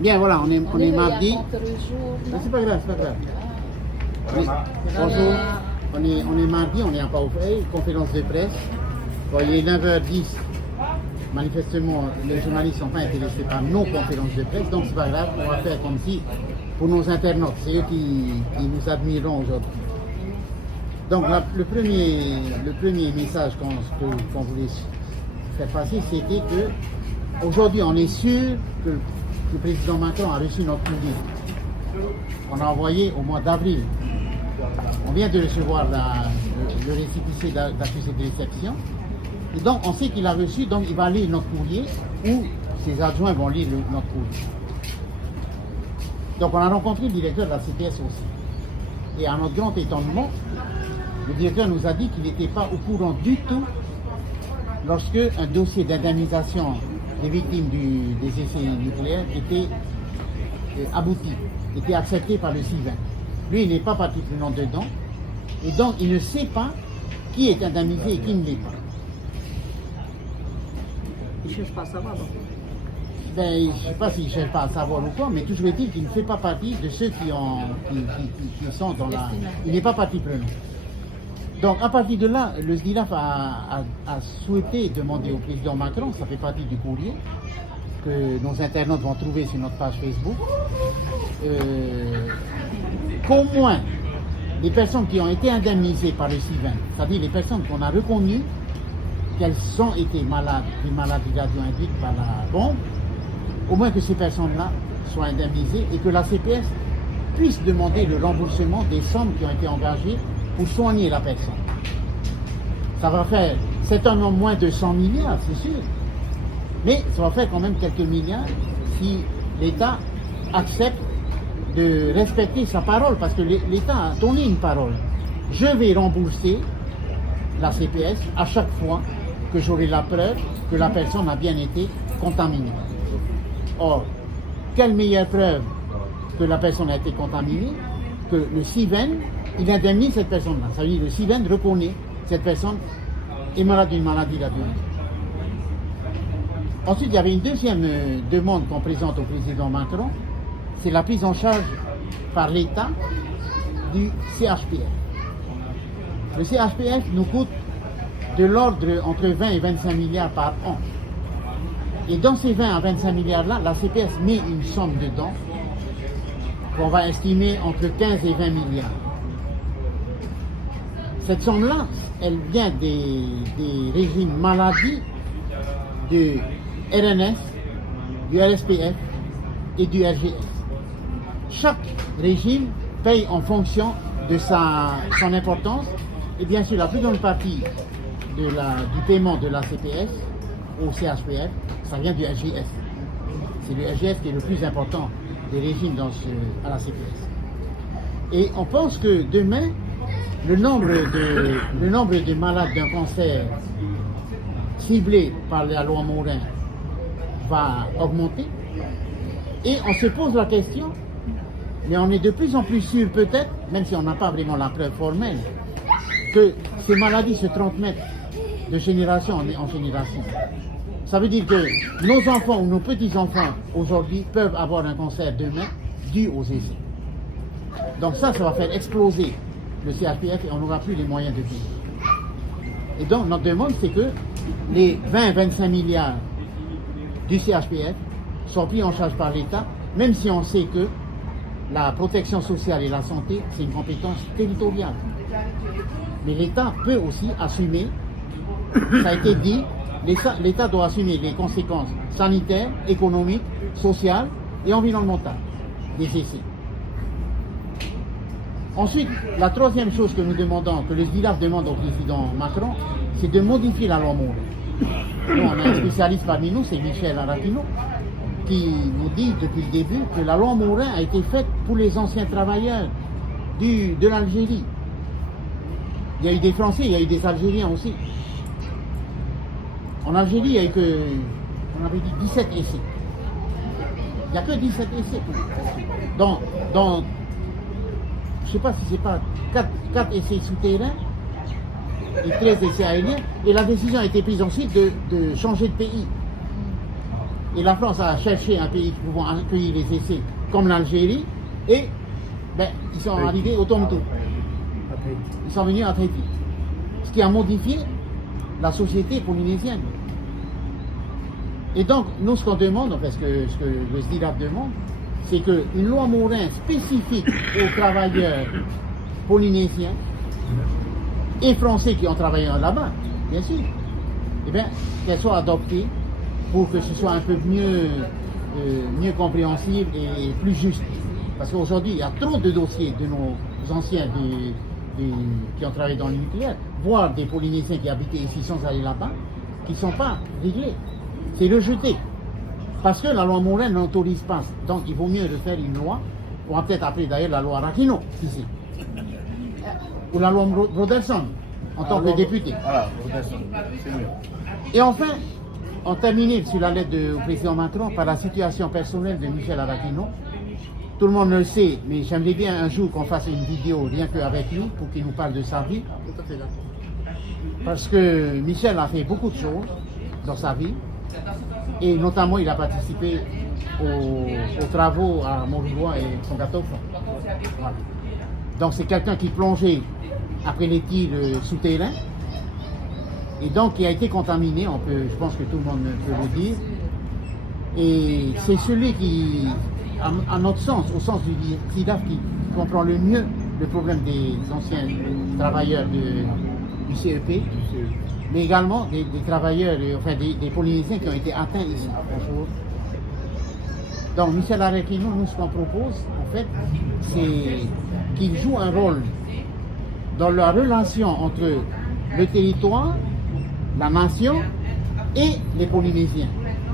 Bien, voilà, on est mardi. contre-jour, C'est pas grave, c'est pas grave. Bonjour, on est mardi, on est à Pauvray, conférence de presse. Bon, il est 9h10. Manifestement, les journalistes ne sont pas intéressés par nos conférences de presse, donc c'est pas grave, on va faire comme si, pour nos internautes, c'est eux qui nous admireront aujourd'hui. Donc le premier message qu'on voulait faire passer, c'était que aujourd'hui on est sûr que le président Macron a reçu notre courrier. On a envoyé au mois d'avril. On vient de recevoir le récépissé d'accusé de réception. Et donc on sait qu'il a reçu, donc il va lire notre courrier ou ses adjoints vont lire notre courrier. Donc on a rencontré le directeur de la CPS aussi. Et à notre grand étonnement, le directeur nous a dit qu'il n'était pas au courant du tout lorsque un dossier d'indemnisation des victimes des essais nucléaires était abouti, était accepté par le CIVIN. Lui, il n'est pas partie prenante dedans, et donc il ne sait pas qui est indemnisé et qui ne l'est pas. Il ne cherche pas à savoir. Donc. Ben, je ne sais pas s'il ne cherche pas à savoir ou quoi, mais toujours est-il qu'il ne fait pas partie de ceux qui sont dans la... Il n'est pas partie prenante. Donc à partir de là, le SDILAF a souhaité demander au président Macron, ça fait partie du courrier, que nos internautes vont trouver sur notre page Facebook, qu'au moins les personnes qui ont été indemnisées par le CIVIN, c'est-à-dire les personnes qu'on a reconnues qu'elles ont été malades d'une maladie radio-induite par la bombe, au moins que ces personnes-là soient indemnisées et que la CPS puisse demander le remboursement des sommes qui ont été engagées pour soigner la personne. Ça va faire certainement moins de 100 milliards, c'est sûr, mais ça va faire quand même quelques milliards si l'État accepte de respecter sa parole, parce que l'État a donné une parole. Je vais rembourser la CPS à chaque fois que j'aurai la preuve que la personne a bien été contaminée. Or, quelle meilleure preuve que la personne a été contaminée que le CIVIN, il indemnise cette personne-là. Ça veut dire que le CIVIN reconnaît cette personne est malade d'une maladie radioactive. Ensuite, il y avait une deuxième demande qu'on présente au président Macron, c'est la prise en charge par l'État du CHPF. Le CHPF nous coûte de l'ordre entre 20 et 25 milliards par an. Et dans ces 20 à 25 milliards-là, la CPS met une somme dedans qu'on va estimer entre 15 et 20 milliards. Cette somme-là, elle vient des régimes maladie du RNS, du RSPF et du RGS. Chaque régime paye en fonction de son importance, et bien sûr la plus grande partie du paiement de la CPS au CHPF, ça vient du RGS. C'est le RGS qui est le plus important des régimes à la CPS. Et on pense que demain, le nombre de malades d'un cancer ciblé par la loi Morin va augmenter. Et on se pose la question, mais on est de plus en plus sûr peut-être, même si on n'a pas vraiment la preuve formelle, que ces maladies se transmettent de génération en génération. Ça veut dire que nos enfants ou nos petits-enfants aujourd'hui peuvent avoir un cancer demain dû aux essais. Donc ça va faire exploser le CHPF et on n'aura plus les moyens de vivre. Et donc notre demande, c'est que les 20-25 milliards du CHPF soient pris en charge par l'État, même si on sait que la protection sociale et la santé, c'est une compétence territoriale. Mais l'État peut aussi assumer, ça a été dit, l'État doit assumer les conséquences sanitaires, économiques, sociales et environnementales des essais. Ensuite, la troisième chose que nous demandons, que le SDILAF demande au président Macron, c'est de modifier la loi Morin. Nous, on a un spécialiste parmi nous, c'est Michel Aracino, qui nous dit depuis le début que la loi Morin a été faite pour les anciens travailleurs de l'Algérie. Il y a eu des Français, il y a eu des Algériens aussi. En Algérie, il y a eu que, on avait dit 17 essais. Il n'y a que 17 essais. Donc, je ne sais pas si c'est pas 4 essais souterrains et 13 essais aériens. Et la décision a été prise ensuite de changer de pays. Et la France a cherché un pays pouvant accueillir les essais comme l'Algérie. Et ben, ils sont arrivés au Tombouctou. Ils sont venus à Tahiti. Ce qui a modifié la société polynésienne. Et donc, nous, ce qu'on demande, enfin, ce que le SDILAF demande, c'est qu'une loi Morin spécifique aux travailleurs polynésiens et français qui ont travaillé là-bas, bien sûr, eh bien, qu'elle soit adoptée pour que ce soit un peu mieux compréhensible et plus juste. Parce qu'aujourd'hui, il y a trop de dossiers de nos anciens qui ont travaillé dans le nucléaire, voire des Polynésiens qui habitaient ici sans aller là-bas, qui ne sont pas réglés. C'est rejeté. Parce que la loi Morin n'autorise pas. Donc il vaut mieux refaire une loi, on va peut-être appeler d'ailleurs la loi Rakino, ici. Ou la loi Broderson, en tant que député. Voilà, Broderson, c'est mieux. Et enfin, on termine sur la lettre du président Macron par la situation personnelle de Michel Arakino. Tout le monde le sait, mais j'aimerais bien un jour qu'on fasse une vidéo rien qu'avec lui pour qu'il nous parle de sa vie. Tout à fait d'accord. Parce que Michel a fait beaucoup de choses dans sa vie. Et notamment, il a participé aux travaux à Montrouge et son gâteau. Voilà. Donc, c'est quelqu'un qui plongeait après les tirs souterrains. Et donc, qui a été contaminé, je pense que tout le monde peut le dire. Et c'est celui qui, à notre sens, au sens du SDILAF, qui comprend le mieux le problème des anciens travailleurs du CEP, mais également des travailleurs, enfin des Polynésiens qui ont été atteints ici. Bonjour. Donc, Michel Arakino, nous, ce qu'on propose, en fait, c'est qu'il joue un rôle dans la relation entre le territoire, la nation et les Polynésiens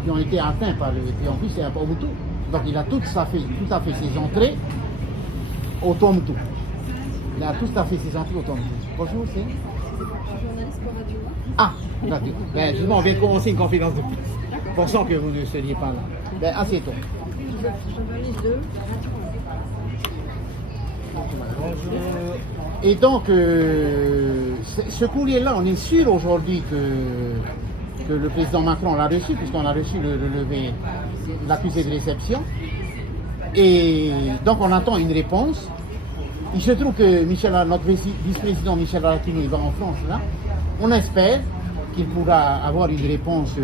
qui ont été atteints par le... Et en plus, c'est un Tombouctou. Donc, il a tout à fait ses entrées au Tombouctou. Il a tout à fait ses entrées au Tombouctou. Bonjour, c'est... Journaliste pour Radio. Ah, d'accord. Ben, justement, on vient de commencer une conférence de presse. Pensant que vous ne seriez pas là. Ben, assieds-toi. Journaliste de Et donc, ce courrier-là, on est sûr aujourd'hui que le président Macron l'a reçu, puisqu'on a reçu le relevé, l'accusé de réception. Et donc, on attend une réponse. Il se trouve que notre vice-président Michel Arakino, il va en France, là. On espère qu'il pourra avoir une réponse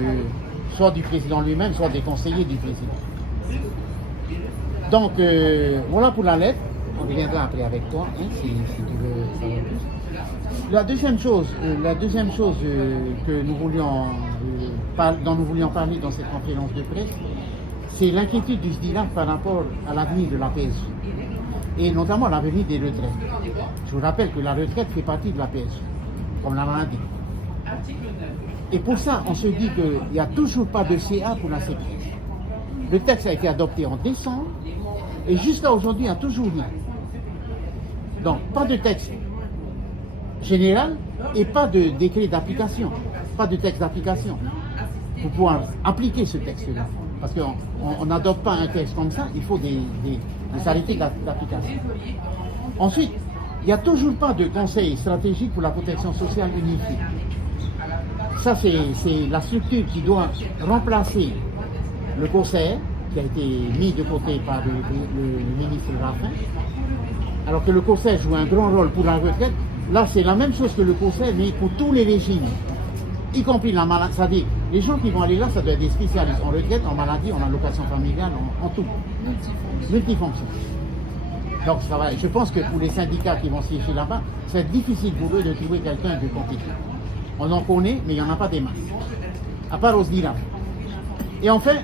soit du président lui-même, soit des conseillers du président. Donc, voilà pour la lettre. On reviendra après avec toi, hein, si tu veux savoir plus. La deuxième chose que nous voulions, dont nous voulions parler dans cette conférence de presse, c'est l'inquiétude du SDILAF par rapport à l'avenir de la PSU, et notamment l'avenir des retraites. Je vous rappelle que la retraite fait partie de la PSU, comme la maladie. Et pour ça, on se dit qu'il n'y a toujours pas de CA pour la CPS. Le texte a été adopté en décembre, et jusqu'à aujourd'hui, il n'y a toujours rien. Donc, pas de texte général et pas de décret d'application, pas de texte d'application pour pouvoir appliquer ce texte-là. Parce qu'on n'adopte pas un texte comme ça, il faut des arrêtés d'application. Ensuite, il n'y a toujours pas de conseil stratégique pour la protection sociale unifiée. Ça, c'est la structure qui doit remplacer le COSER, qui a été mis de côté par le ministre Raffin. Alors que le COSER joue un grand rôle pour la retraite, là c'est la même chose que le COSER, mais pour tous les régimes, y compris la maladie. C'est-à-dire, les gens qui vont aller là, ça doit être des spécialistes en retraite, en maladie, en allocation familiale, en tout. Multifonction. Donc ça va. Je pense que pour les syndicats qui vont siéger là-bas, c'est difficile pour eux de trouver quelqu'un de compétent. On en connaît, mais il n'y en a pas des masses. À part au SDILAF. Et enfin,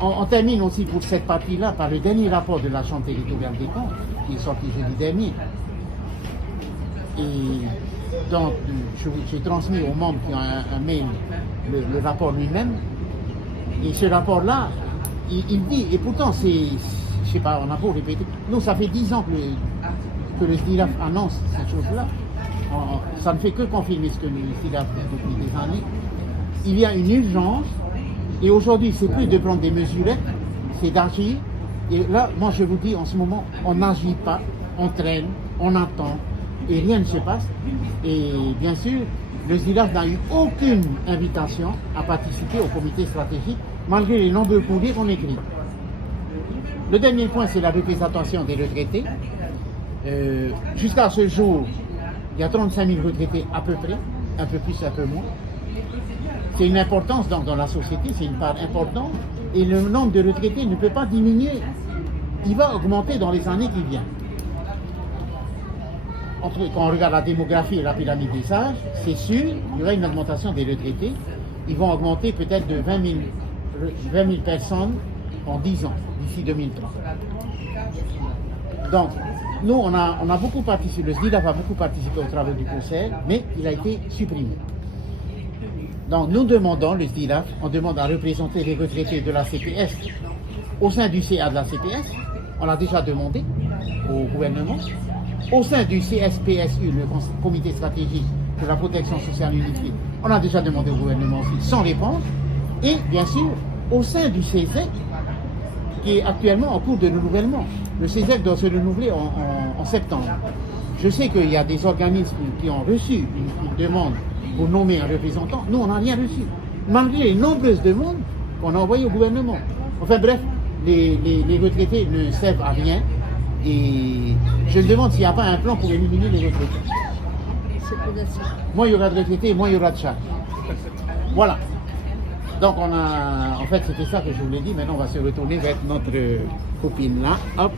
on termine aussi pour cette partie-là par le dernier rapport de la Chambre territoriale des comptes, qui est sorti jeudi dernier. Et donc, j'ai transmis aux membres qui ont un mail le rapport lui-même. Et ce rapport-là, il dit, et pourtant, je sais pas, on a beau répéter, nous, ça fait 10 ans que le SDILAF annonce cette chose-là. Ça ne fait que confirmer ce que le SDILAF fait depuis des années. Il y a une urgence. Et aujourd'hui, c'est plus de prendre des mesurettes, c'est d'agir. Et là, moi, je vous dis, en ce moment, on n'agit pas, on traîne, on attend, et rien ne se passe. Et bien sûr, le SDILAF n'a eu aucune invitation à participer au comité stratégique malgré les nombreux courriers qu'on écrit. Le dernier point, c'est la représentation des retraités. Jusqu'à ce jour, il y a 35 000 retraités à peu près, un peu plus, un peu moins. C'est une importance donc, dans la société, c'est une part importante, et le nombre de retraités ne peut pas diminuer. Il va augmenter dans les années qui viennent. Quand on regarde la démographie et la pyramide des âges, c'est sûr, il y aura une augmentation des retraités. Ils vont augmenter peut-être de 20 000 personnes en 10 ans, d'ici 2030. Donc, nous, on a beaucoup participé, le SDILAF a beaucoup participé aux travaux du Conseil, mais il a été supprimé. Donc, nous demandons, le SDILAF, on demande à représenter les retraités de la CPS au sein du CA de la CPS. On l'a déjà demandé au gouvernement. Au sein du CSPSU, le Comité stratégique pour la protection sociale unifiée, on a déjà demandé au gouvernement aussi, sans réponse. Et bien sûr, au sein du CESEC, qui est actuellement en cours de renouvellement. Le CESEC doit se renouveler en septembre. Je sais qu'il y a des organismes qui ont reçu une demande pour nommer un représentant. Nous, on n'a rien reçu, malgré les nombreuses demandes qu'on a envoyées au gouvernement. Enfin bref, les retraités ne servent à rien. Et je me demande s'il n'y a pas un plan pour éliminer les retraités. C'est peut-être ça. Moins il y aura de retraités, moins il y aura de charges. Voilà. Donc en fait c'était ça que je voulais dire. Maintenant on va se retourner vers notre copine là. Hop.